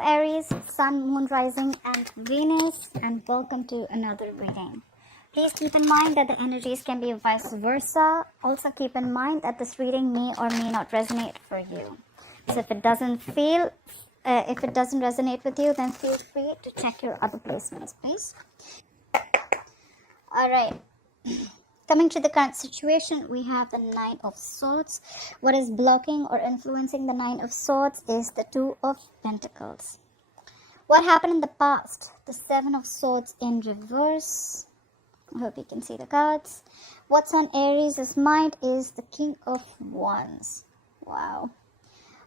Aries, Sun, Moon, Rising, and Venus, and welcome to another reading. Please keep in mind that the energies can be vice versa. Also keep in mind that this reading may or may not resonate for you. So if it doesn't resonate with you, then feel free to check your other placements, please. All right. Coming to the current situation, we have the Nine of Swords. What is blocking or influencing the Nine of Swords is the Two of Pentacles. What happened in the past? The Seven of Swords in reverse. I hope you can see the cards. What's on Aries' mind is the King of Wands. Wow.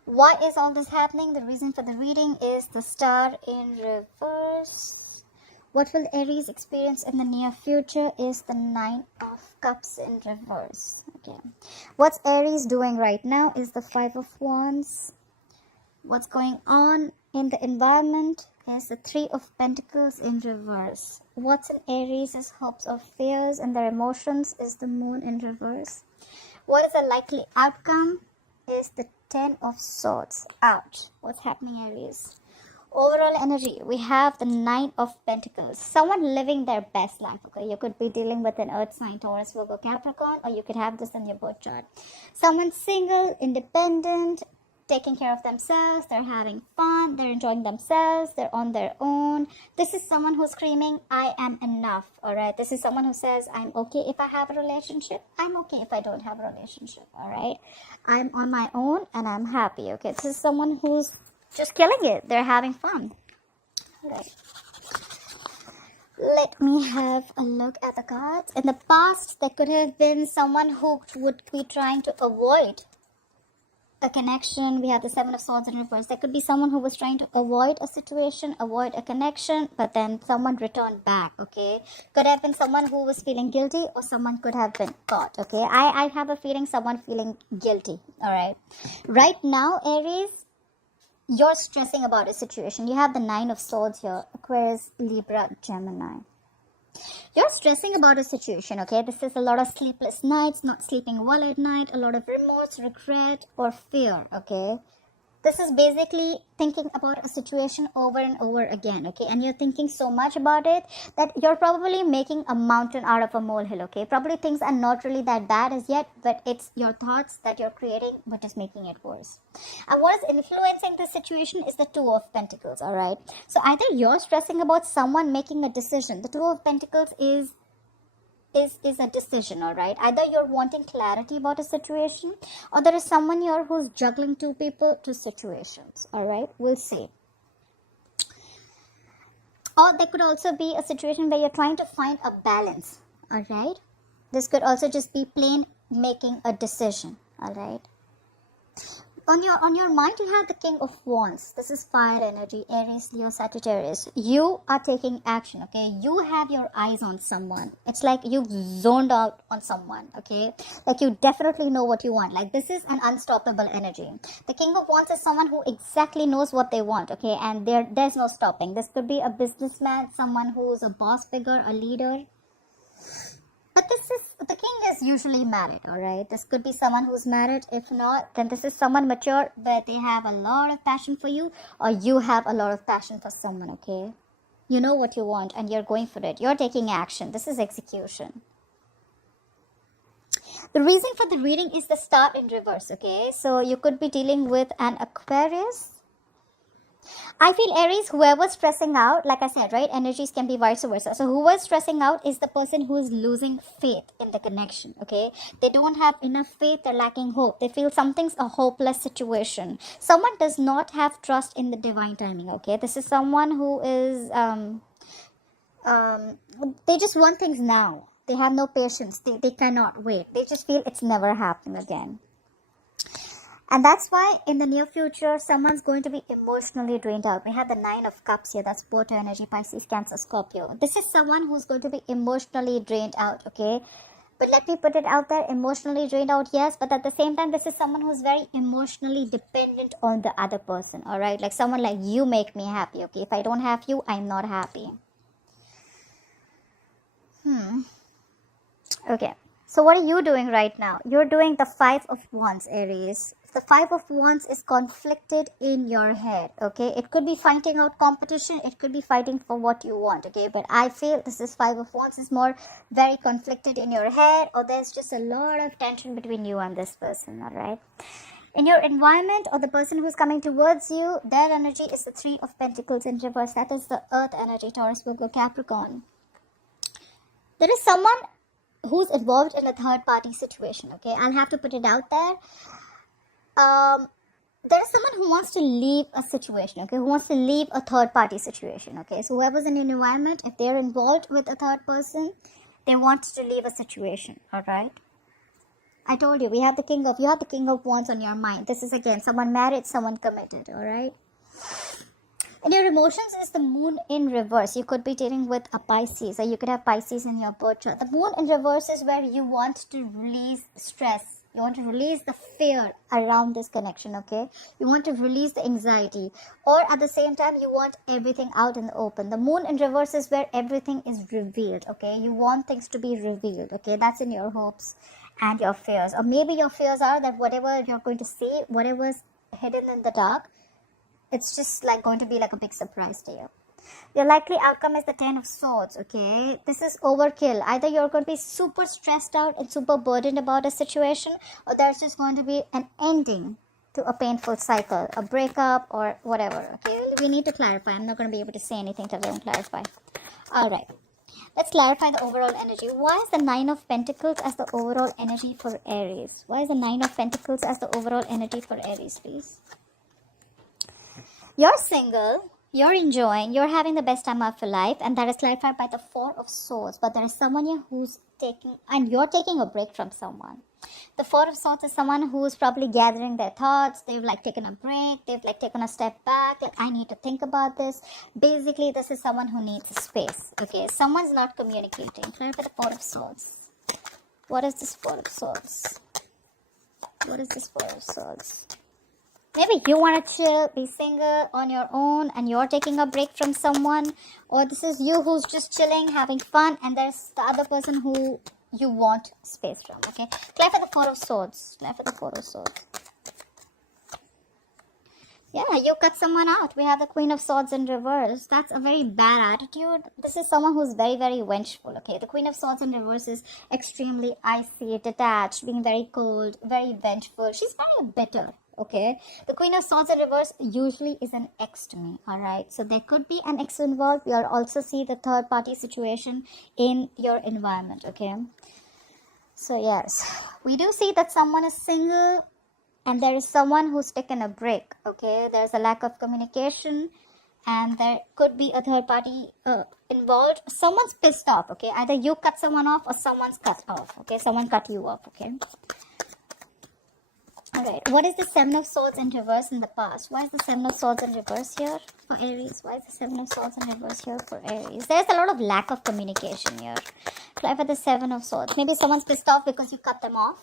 Why is all this happening? The reason for the reading is the Star in reverse. What will Aries experience in the near future is the Nine of Cups in reverse. Okay. What's Aries doing right now is the Five of Wands. What's going on in the environment is the Three of Pentacles in reverse. What's in Aries' hopes or fears and their emotions is the Moon in reverse. What is the likely outcome is the Ten of Swords. Ouch. What's happening, Aries? Overall energy, we have the Nine of Pentacles. Someone living their best life. Okay, you could be dealing with an Earth sign, Taurus, Virgo, Capricorn, or you could have this in your birth chart. Someone single, independent, taking care of themselves. They're having fun. They're enjoying themselves. They're on their own. This is someone who's screaming, "I am enough." All right. This is someone who says, "I'm okay if I have a relationship. I'm okay if I don't have a relationship." All right. I'm on my own and I'm happy. Okay. This is someone who's just killing it. They're having fun. Right. Let me have a look at the cards. In the past, there could have been someone who would be trying to avoid a connection. We have the Seven of Swords in reverse. There could be someone who was trying to avoid a situation, avoid a connection, but then someone returned back, okay? Could have been someone who was feeling guilty or someone could have been caught, okay? I have a feeling someone feeling guilty, all right? Right now, Aries, you're stressing about a situation. You have the Nine of Swords here. Aquarius, Libra, Gemini. You're stressing about a situation, okay? This is a lot of sleepless nights, not sleeping well at night, a lot of remorse, regret, or fear, okay? This is basically thinking about a situation over and over again, okay? And you're thinking so much about it that you're probably making a mountain out of a molehill, okay? Probably things are not really that bad as yet, but it's your thoughts that you're creating which is making it worse. And what is influencing this situation is the Two of Pentacles, all right? So either you're stressing about someone making a decision. The Two of Pentacles is a decision, all right? Either you're wanting clarity about a situation or there is someone here who's juggling two people, two situations, all right? We'll see. Or there could also be a situation where you're trying to find a balance, all right? This could also just be plain making a decision, all right? On your mind, you have the King of Wands. This is fire energy, Aries, Leo, Sagittarius. You are taking action, okay? You have your eyes on someone. It's like you've zoned out on someone, okay? Like you definitely know what you want. Like this is an unstoppable energy. The King of Wands is someone who exactly knows what they want, okay? And there's no stopping. This could be a businessman, someone who's a boss figure, a leader. But the king is usually married, all right? This could be someone who's married. If not, then this is someone mature, but they have a lot of passion for you, or you have a lot of passion for someone, okay? You know what you want, and you're going for it. You're taking action. This is execution. The reason for the reading is the Star in reverse, okay? So you could be dealing with an Aquarius. I feel Aries, whoever's stressing out, like I said, right, energies can be vice versa. So whoever's stressing out is the person who is losing faith in the connection, okay? They don't have enough faith, they're lacking hope. They feel something's a hopeless situation. Someone does not have trust in the divine timing, okay? This is someone who is, they just want things now. They have no patience. They cannot wait. They just feel it's never happening again. And that's why in the near future, someone's going to be emotionally drained out. We have the Nine of Cups here. That's water energy, Pisces, Cancer, Scorpio. This is someone who's going to be emotionally drained out, okay? But let me put it out there, emotionally drained out, yes. But at the same time, this is someone who's very emotionally dependent on the other person, all right? Like someone like, you make me happy, okay? If I don't have you, I'm not happy. Okay. So what are you doing right now? You're doing the Five of Wands, Aries. The Five of Wands is conflicted in your head, okay? It could be fighting out competition, it could be fighting for what you want, okay? But I feel this is Five of Wands is more very conflicted in your head, or there's just a lot of tension between you and this person, all right? In your environment, or the person who's coming towards you, their energy is the Three of Pentacles in reverse. That is the Earth energy, Taurus, Virgo, Capricorn. There is someone who's involved in a third party situation, okay? I'll have to put it out there. There is someone who wants to leave a situation, okay? Who wants to leave a third party situation, okay? So whoever's in an environment, if they're involved with a third person, they want to leave a situation, all right? I told you, you have the King of Wands on your mind. This is again someone married, someone committed, all right? In your emotions is the Moon in reverse. You could be dealing with a Pisces, or you could have Pisces in your birth chart. The Moon in reverse is where you want to release stress. You want to release the fear around this connection, okay? You want to release the anxiety. Or at the same time, you want everything out in the open. The Moon in reverse is where everything is revealed, okay? You want things to be revealed, okay? That's in your hopes and your fears. Or maybe your fears are that whatever you're going to see, whatever's hidden in the dark, it's just like going to be like a big surprise to you. Your likely outcome is the Ten of Swords, okay? This is overkill. Either you're going to be super stressed out and super burdened about a situation, or there's just going to be an ending to a painful cycle, a breakup or whatever, okay? We need to clarify. I'm not going to be able to say anything till we don't clarify. All right. Let's clarify the overall energy. Why is the Nine of Pentacles as the overall energy for Aries? Why is the Nine of Pentacles as the overall energy for Aries, please? You're single, you're enjoying, you're having the best time of your life, and that is clarified by the Four of Swords. But there is someone here who's taking, and you're taking a break from someone. The Four of Swords is someone who's probably gathering their thoughts. They've like taken a break. They've like taken a step back. Like, I need to think about this. Basically, this is someone who needs space. Okay, someone's not communicating. Clarify the Four of Swords. What is this Four of Swords? What is this Four of Swords? Maybe you want to chill, be single on your own, and you're taking a break from someone. Or this is you who's just chilling, having fun, and there's the other person who you want space from, okay? Clarify the Four of Swords. Clarify the Four of Swords. Yeah, you cut someone out. We have the Queen of Swords in reverse. That's a very bad attitude. This is someone who's very, very vengeful, okay? The Queen of Swords in reverse is extremely icy, detached, being very cold, very vengeful. She's very bitter, okay? The Queen of Swords in reverse usually is an ex to me, all right? So there could be an ex involved. We also see the third party situation in your environment, okay? So yes, we do see that someone is single, and there is someone who's taken a break, okay? There's a lack of communication, and there could be a third party involved. Someone's pissed off, okay? Either you cut someone off or someone's cut off, okay? Someone cut you off, okay? Alright, what is the Seven of Swords in reverse in the past? Why is the Seven of Swords in reverse here for Aries? Why is the Seven of Swords in reverse here for Aries? There's a lot of lack of communication here. Clarify the Seven of Swords. Maybe someone's pissed off because you cut them off,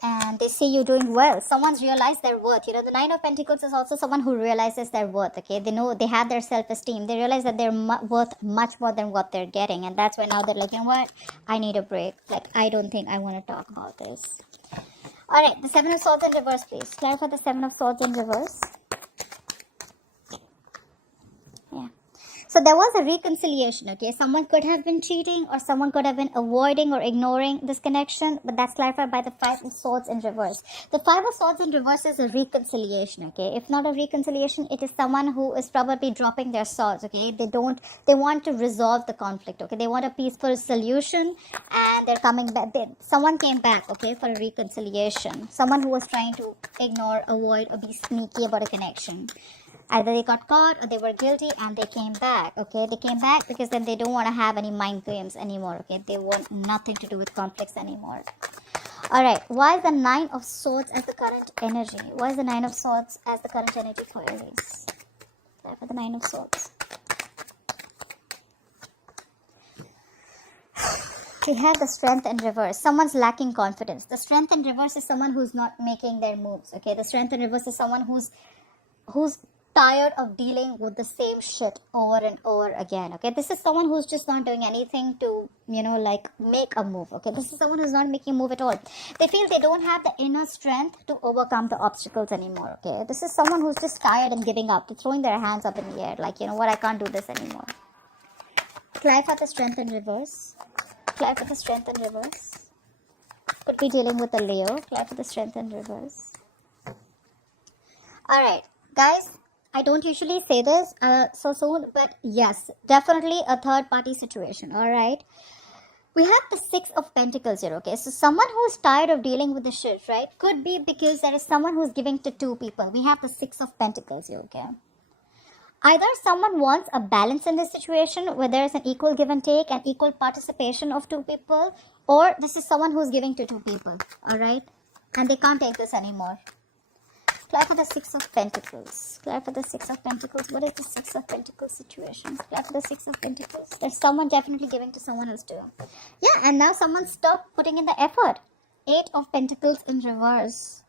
and they see you doing well. Someone's realized their worth. You know, the Nine of Pentacles is also someone who realizes their worth, okay? They know, they have their self-esteem. They realize that they're worth much more than what they're getting. And that's why now they're like, you know what? I need a break. Like, I don't think I want to talk about this. All right, the Seven of Swords in reverse, please. Clarify the Seven of Swords in reverse. Yeah. So there was a reconciliation, okay? Someone could have been cheating, or someone could have been avoiding or ignoring this connection, but that's clarified by the Five of Swords in reverse. The Five of Swords in reverse is a reconciliation, okay? If not a reconciliation, it is someone who is probably dropping their swords, okay? They want to resolve the conflict, okay? They want a peaceful solution, and they're coming back. Someone came back, okay, for a reconciliation. Someone who was trying to ignore, avoid, or be sneaky about a connection. Either they got caught or they were guilty and they came back, okay? They came back because then they don't want to have any mind games anymore, okay? They want nothing to do with conflicts anymore. All right, why is the Nine of Swords as the current energy? Why is the Nine of Swords as the current energy for Aries? For the Nine of Swords. We have the Strength in reverse. Someone's lacking confidence. The Strength in reverse is someone who's not making their moves, okay? The Strength in reverse is someone who's tired of dealing with the same shit over and over again. Okay, this is someone who's just not doing anything to, like make a move. Okay, this is someone who's not making a move at all. They feel they don't have the inner strength to overcome the obstacles anymore. Okay, this is someone who's just tired and giving up. They're throwing their hands up in the air, like, you know what, I can't do this anymore. Clarify the strength in reverse. Clarify the strength in reverse. Could be dealing with a Leo. Clarify the strength in reverse. Alright, guys, I don't usually say this so soon, but yes, definitely a third party situation. Alright, we have the Six of Pentacles here. Okay, so someone who's tired of dealing with the shit, right? Could be because there is someone who's giving to two people. We have the Six of Pentacles here. Okay, either someone wants a balance in this situation where there is an equal give and take and equal participation of two people, or this is someone who's giving to two people. Alright, and they can't take this anymore. Clarify the Six of Pentacles. Clarify the Six of Pentacles. What is the Six of Pentacles situation? Clarify the Six of Pentacles. There's someone definitely giving to someone else too. Yeah, and now someone stopped putting in the effort. Eight of Pentacles in reverse.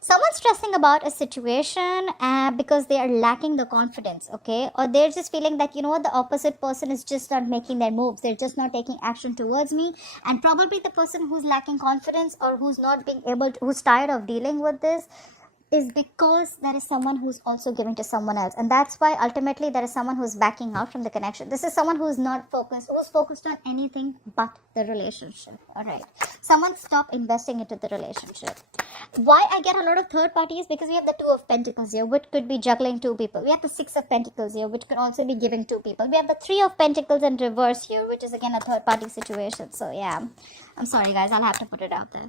Someone's stressing about a situation because they are lacking the confidence, okay? Or they're just feeling that, you know what, the opposite person is just not making their moves. They're just not taking action towards me. And probably the person who's lacking confidence or who's not being able to, who's tired of dealing with this, is because there is someone who's also giving to someone else. And that's why ultimately there is someone who's backing out from the connection. This is someone who's not focused, who's focused on anything but the relationship. Alright. Someone stop investing into the relationship. Why I get a lot of third parties? Because we have the Two of Pentacles here, which could be juggling two people. We have the Six of Pentacles here, which could also be giving two people. We have the Three of Pentacles in reverse here, which is again a third party situation. So yeah, I'm sorry guys, I'll have to put it out there.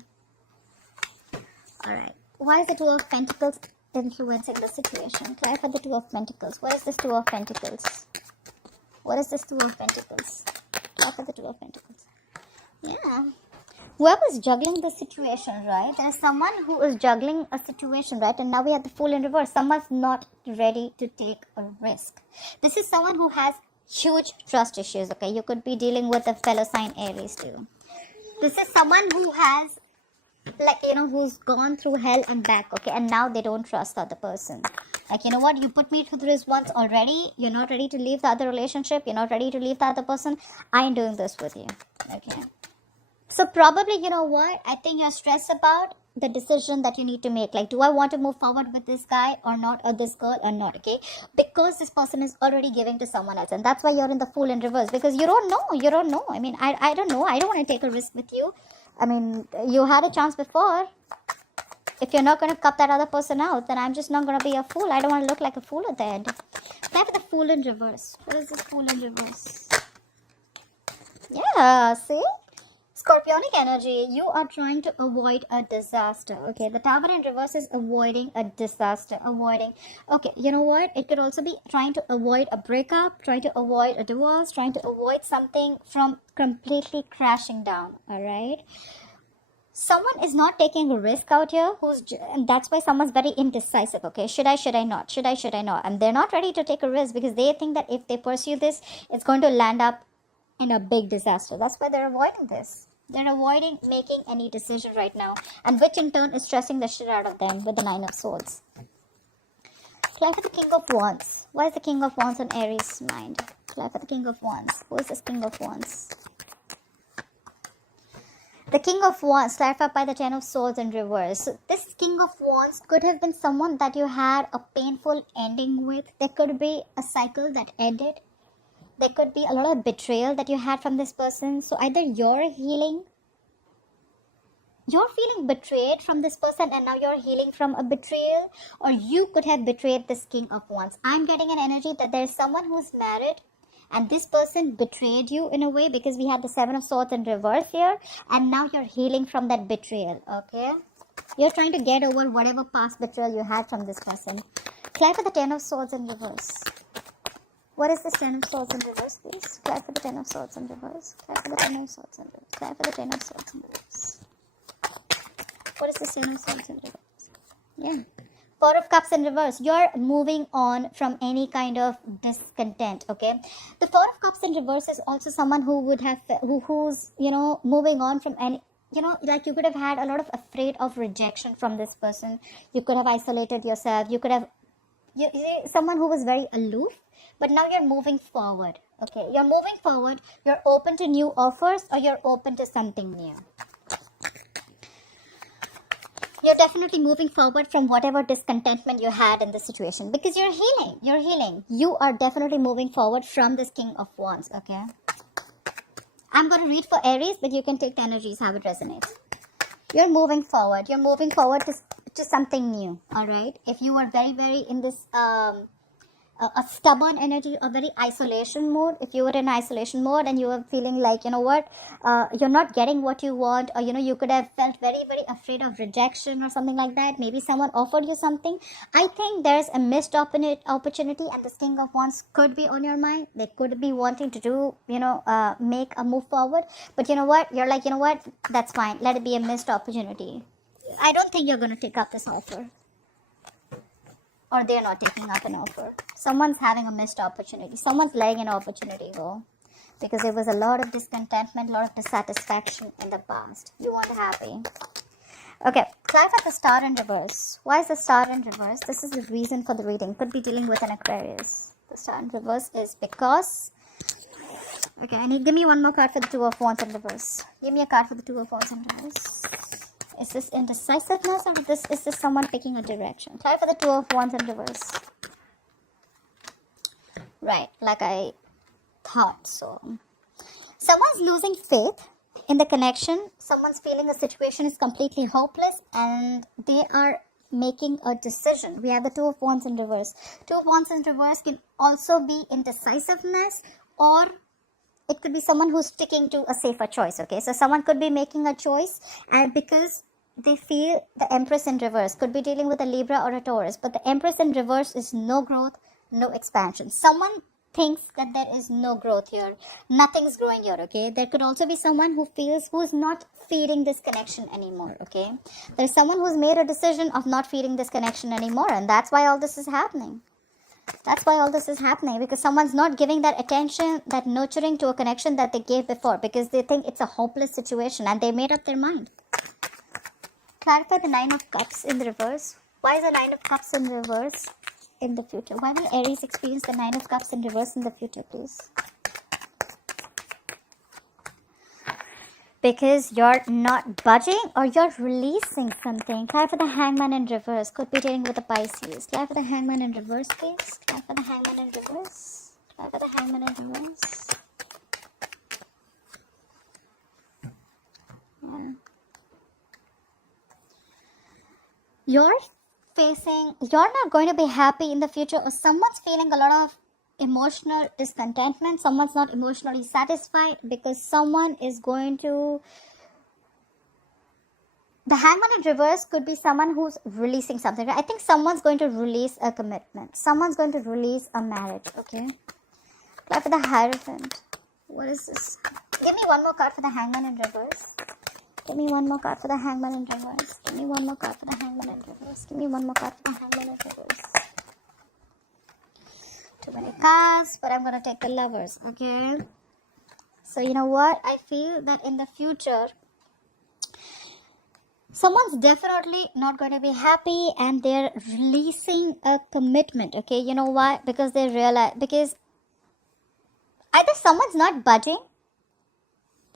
Alright. Why is the Two of Pentacles influencing the situation? Clarify the Two of Pentacles. What is this Two of Pentacles? What is this Two of Pentacles? Clarify the Two of Pentacles. Yeah. Whoever's juggling the situation, right? There's someone who is juggling a situation, right? And now we have the Fool in reverse. Someone's not ready to take a risk. This is someone who has huge trust issues, okay? You could be dealing with a fellow sign Aries too. This is someone who has, like, you know, who's gone through hell and back, okay, and now they don't trust the other person. Like, you know what, you put me through this once already, you're not ready to leave the other relationship, you're not ready to leave the other person, I ain't doing this with you. Okay, so probably, you know what, I think you're stressed about the decision that you need to make. Like, do I want to move forward with this guy or not, or this girl or not? Okay, because this person is already giving to someone else, and that's why you're in the Fool in reverse, because you don't know. I mean, I don't know, I don't want to take a risk with you. I mean, you had a chance before. If you're not going to cut that other person out, then I'm just not going to be a fool. I don't want to look like a fool at the end. Have the Fool in reverse. What is this Fool in reverse? Yeah, see? Scorpionic energy. You are trying to avoid a disaster. Okay, the Tower in reverse is avoiding a disaster. Okay, you know what? It could also be trying to avoid a breakup, trying to avoid a divorce, trying to avoid something from completely crashing down. Alright? Someone is not taking a risk out here, and that's why someone's very indecisive. Okay, should I not? Should I not? And they're not ready to take a risk because they think that if they pursue this, it's going to land up in a big disaster. That's why they're avoiding this. They're avoiding making any decision right now, and which in turn is stressing the shit out of them with the Nine of Swords. Clarify the King of Wands. What is the King of Wands on Aries' mind? Clarify the King of Wands. Who is this King of Wands? The King of Wands, clarified by the Ten of Swords in reverse. So this King of Wands could have been someone that you had a painful ending with. There could be a cycle that ended. There could be a lot of betrayal that you had from this person. So either you're feeling betrayed from this person and now you're healing from a betrayal, or you could have betrayed this King of Wands. I'm getting an energy that there's someone who's married and this person betrayed you in a way, because we had the Seven of Swords in reverse here, and now you're healing from that betrayal. Okay, you're trying to get over whatever past betrayal you had from this person. Clarify the Ten of Swords in reverse. What is this Ten of Swords in reverse, please? Clarify the Ten of Swords in reverse. Clarify the Ten of Swords in reverse. Clarify the Ten of Swords in reverse. What is this Ten of Swords in reverse? Yeah. Four of Cups in reverse. You're moving on from any kind of discontent, okay? The Four of Cups in reverse is also someone who would have, who's, you know, moving on from any, you know, like you could have had a lot of afraid of rejection from this person. You could have isolated yourself. You could have You see, someone who was very aloof, but now you're moving forward. Okay, you're moving forward. You're open to new offers, or you're open to something new. You're definitely moving forward from whatever discontentment you had in the situation, because you're healing. You're healing. You are definitely moving forward from this King of Wands. Okay, I'm going to read for Aries, but you can take the energies how it resonates. You're moving forward. You're moving forward to something new. All right. If you were very in this a stubborn energy, a very isolation mode, if you were in isolation mode and you were feeling like, you know what, you're not getting what you want, or you could have felt very afraid of rejection or something like that. Maybe someone offered you something. I think there's a missed opportunity, and this King of Wands could be on your mind. They could be wanting to do, make a move forward, but you know what, you're like, you know what, that's fine, let it be a missed opportunity. I don't think you're going to take up this offer, or they're not taking up an offer. Someone's having a missed opportunity. Someone's letting an opportunity go, because there was a lot of discontentment, a lot of dissatisfaction in the past. You weren't happy. Okay, clarify the star in reverse. Why is the star in reverse? This is the reason for the reading. Could be dealing with an Aquarius. The star in reverse is because... Okay, give me one more card for the Two of Wands in reverse. Give me a card for the Two of Wands in reverse. Is this indecisiveness, or is this someone picking a direction? Try for the Two of Wands in reverse. Right, like I thought so. Someone's losing faith in the connection. Someone's feeling the situation is completely hopeless, and they are making a decision. We have the Two of Wands in reverse. Two of Wands in reverse can also be indecisiveness, or it could be someone who's sticking to a safer choice. Okay, so someone could be making a choice, and because they feel the Empress in reverse, could be dealing with a Libra or a Taurus, but the Empress in reverse is no growth, no expansion. Someone thinks that there is no growth here, nothing's growing here. Okay, there could also be someone who's not feeding this connection anymore. Okay, there's someone who's made a decision of not feeding this connection anymore, and that's why all this is happening. That's why all this is happening, because someone's not giving that attention, that nurturing to a connection that they gave before, because they think it's a hopeless situation and they made up their mind. Clarify the Nine of Cups in the reverse. Why is the Nine of Cups in reverse in the future? Why will Aries experience the Nine of Cups in reverse in the future, please? Because you're not budging, or you're releasing something. Try for the Hangman in reverse. Could be dealing with a Pisces. Try for the Hangman in reverse, please. Try for the Hangman in reverse. Try for the Hangman in reverse. Yeah. You're not going to be happy in the future, or someone's feeling a lot of emotional discontentment. Someone's not emotionally satisfied, because someone is going to... The Hangman in reverse could be someone who's releasing something. I think someone's going to release a commitment. Someone's going to release a marriage. Okay. Try for the Hierophant. What is this? Give me one more card for the Hangman in reverse. Give me one more card for the Hangman in reverse. Give me one more card for the Hangman in reverse. Give me one more card for the Hangman in reverse. Too many cards, but I'm going to take the Lovers. Okay. So you know what? I feel that in the future, someone's definitely not going to be happy, and they're releasing a commitment. Okay. You know why? Because they realize, because either someone's not budging,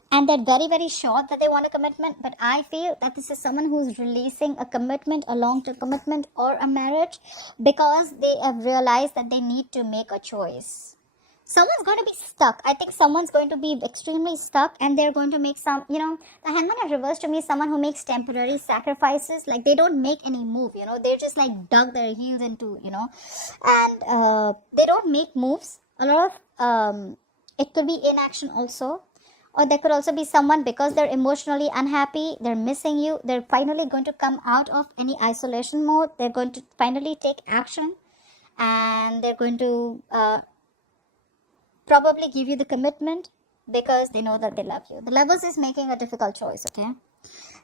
and they're very sure that they want a commitment, but I feel that this is someone who's releasing a commitment, a long-term commitment, or a marriage, because they have realized that they need to make a choice. Someone's going to be stuck. I think someone's going to be extremely stuck, and they're going to make some, the Hangman in reverse to me is someone who makes temporary sacrifices. Like, they don't make any move, they're just like dug their heels into, and they don't make moves. A lot of, it could be inaction also. Or there could also be someone, because they're emotionally unhappy, they're missing you, they're finally going to come out of any isolation mode, they're going to finally take action, and they're going to probably give you the commitment, because they know that they love you. The Lovers is making a difficult choice, okay?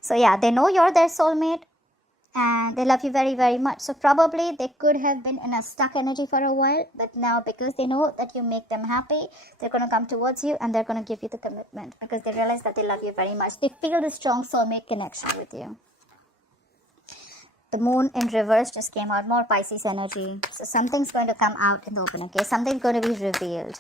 So yeah, they know you're their soulmate, and they love you very much. So probably they could have been in a stuck energy for a while, but now, because they know that you make them happy, they're going to come towards you, and they're going to give you the commitment, because they realize that they love you very much. They feel the strong soulmate connection with you. The moon in reverse just came out. More Pisces energy. So something's going to come out in the open, okay? Something's going to be revealed.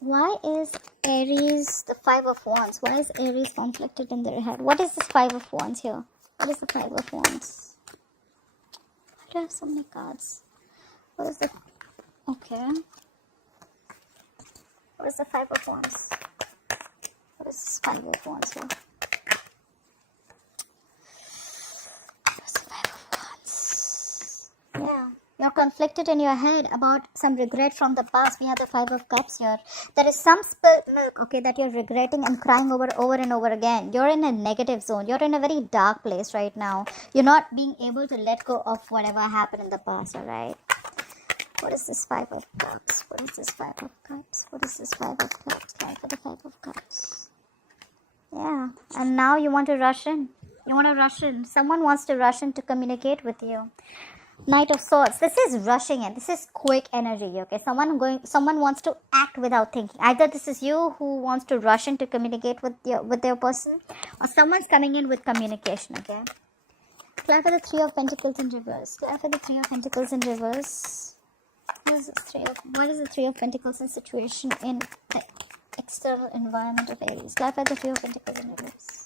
Why is Aries the Five of Wands? Why is Aries conflicted in their head? What is this Five of Wands here? What is the Five of Wands? I have so many cards. What is the... Okay. What is the Five of Wands? What is this Five of Wands here? What is the Five of Wands? Yeah. You're conflicted in your head about some regret from the past. We have the Five of Cups here. There is some spilt milk, okay, that you're regretting and crying over and over again. You're in a negative zone. You're in a very dark place right now. You're not being able to let go of whatever happened in the past, alright? What is this Five of Cups? What is this Five of Cups? What is this Five of Cups? Like for the Five of Cups. Yeah, and now you want to rush in. You want to rush in. Someone wants to rush in to communicate with you. Knight of Swords. This is rushing in. This is quick energy, okay? Someone wants to act without thinking. Either this is you who wants to rush in to communicate with their person, or someone's coming in with communication, okay? Clap for the Three of Pentacles in reverse. Clap for the Three of Pentacles in reverse. What is the Three of Pentacles in situation in the external environment of Aries? Clap for the Three of Pentacles in reverse.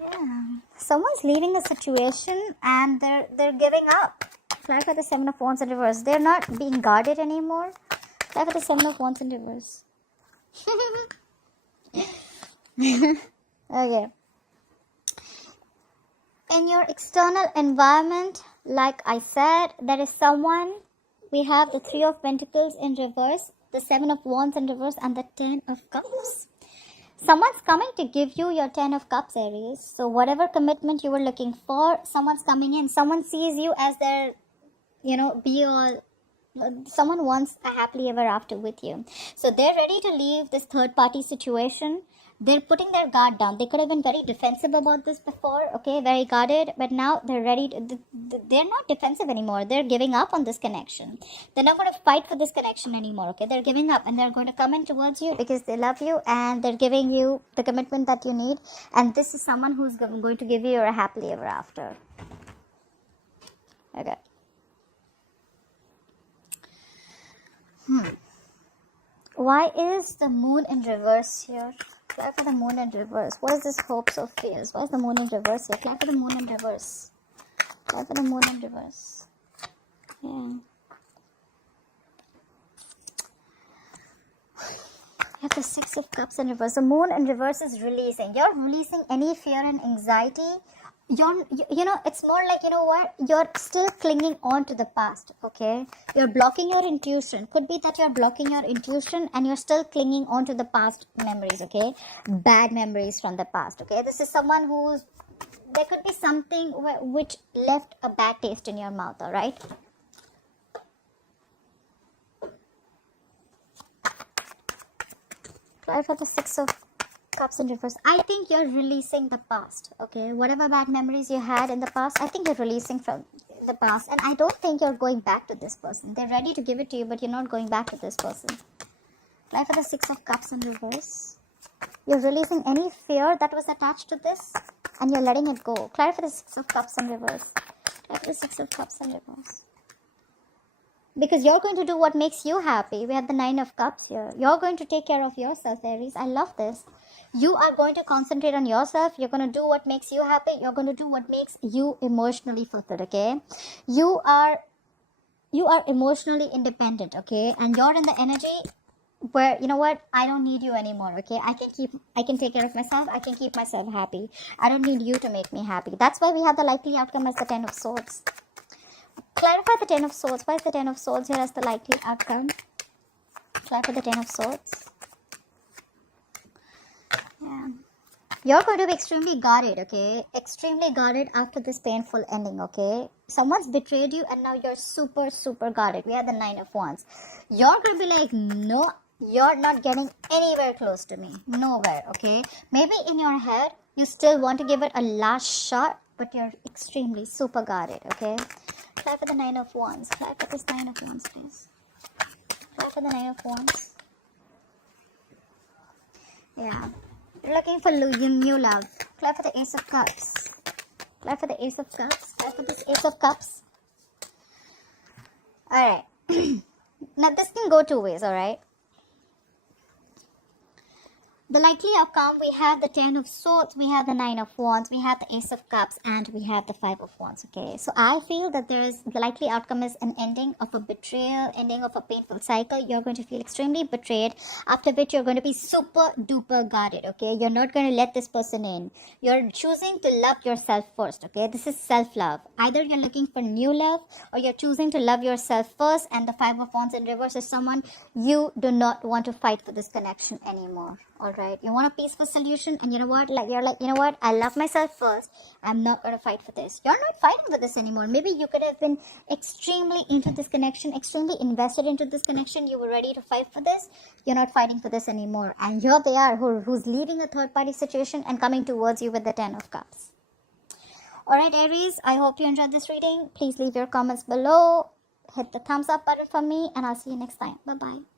Yeah, someone's leaving a situation and they're giving up. Fly for the Seven of Wands in reverse. They're not being guarded anymore. Fly for the Seven of Wands in reverse. Okay. In your external environment, like I said, there is someone. We have the Three of Pentacles in reverse, the Seven of Wands in reverse, and the Ten of Cups. Someone's coming to give you your Ten of Cups, Aries. So whatever commitment you were looking for, someone's coming in. Someone sees you as their, be all. Someone wants a happily ever after with you. So they're ready to leave this third party situation. They're putting their guard down. They could have been very defensive about this before, okay, very guarded, but now they're ready to, they're not defensive anymore. They're giving up on this connection. They're not going to fight for this connection anymore, okay? They're giving up and they're going to come in towards you because they love you and they're giving you the commitment that you need. And this is someone who's going to give you a happily ever after. Okay. Why is the moon in reverse here? Fly for the moon in reverse. What is this hopes of fears? Why is the moon in reverse here? Fly for the moon in reverse. Fly for the moon in reverse. Yeah. You have the Six of Cups in reverse. The moon in reverse is releasing. You're releasing any fear and anxiety. It's more like, you're still clinging on to the past, okay? You're blocking your intuition. Could be that you're blocking your intuition and you're still clinging on to the past memories, okay? Bad memories from the past, okay? This is someone there could be something which left a bad taste in your mouth, all right? Try for the Six of Cups in reverse. I think you're releasing the past, okay? Whatever bad memories you had in the past, I think you're releasing from the past. And I don't think you're going back to this person. They're ready to give it to you, but you're not going back to this person. Try for the Six of Cups in reverse. You're releasing any fear that was attached to this and you're letting it go. Try for the Six of Cups in reverse. Try for the Six of Cups in reverse. Because you're going to do what makes you happy. We have the Nine of Cups here. You're going to take care of yourself, Aries. I love this. You are going to concentrate on yourself. You're going to do what makes you happy. You're going to do what makes you emotionally fulfilled, okay? You are emotionally independent, okay? And you're in the energy where, you know what? I don't need you anymore, okay? I can take care of myself. I can keep myself happy. I don't need you to make me happy. That's why we have the likely outcome as the Ten of Swords. Clarify the Ten of Swords. Why is the Ten of Swords here as the likely outcome? Clarify the Ten of Swords. Yeah. You're going to be extremely guarded, okay? Extremely guarded after this painful ending, okay? Someone's betrayed you and now you're super, super guarded. We have the Nine of Wands. You're going to be like, no, you're not getting anywhere close to me. Nowhere, okay? Maybe in your head, you still want to give it a last shot, but you're extremely super guarded, okay? Try for the Nine of Wands. Try for this Nine of Wands, please. Try for the Nine of Wands. Yeah. You're looking for new love. Clap for the Ace of Cups. Clap for the Ace of Cups. Clap for this Ace of Cups. Alright. Now this can go two ways, alright? The likely outcome, we have the 10 of Swords, we have the 9 of Wands, we have the Ace of Cups, and we have the 5 of Wands, okay? So I feel that the likely outcome is an ending of a betrayal, ending of a painful cycle. You're going to feel extremely betrayed, after which you're going to be super duper guarded, okay? You're not going to let this person in. You're choosing to love yourself first, okay? This is self-love. Either you're looking for new love, or you're choosing to love yourself first, and the 5 of Wands in reverse is someone you do not want to fight for this connection anymore. Alright, you want a peaceful solution, and you know what, you're like, you know what, I love myself first, I'm not going to fight for this. You're not fighting for this anymore. Maybe you could have been extremely into this connection, extremely invested into this connection, you were ready to fight for this. You're not fighting for this anymore, and here they are, who's leaving a third party situation and coming towards you with the 10 of Cups. Alright Aries, I hope you enjoyed this reading. Please leave your comments below, hit the thumbs up button for me, and I'll see you next time. Bye bye.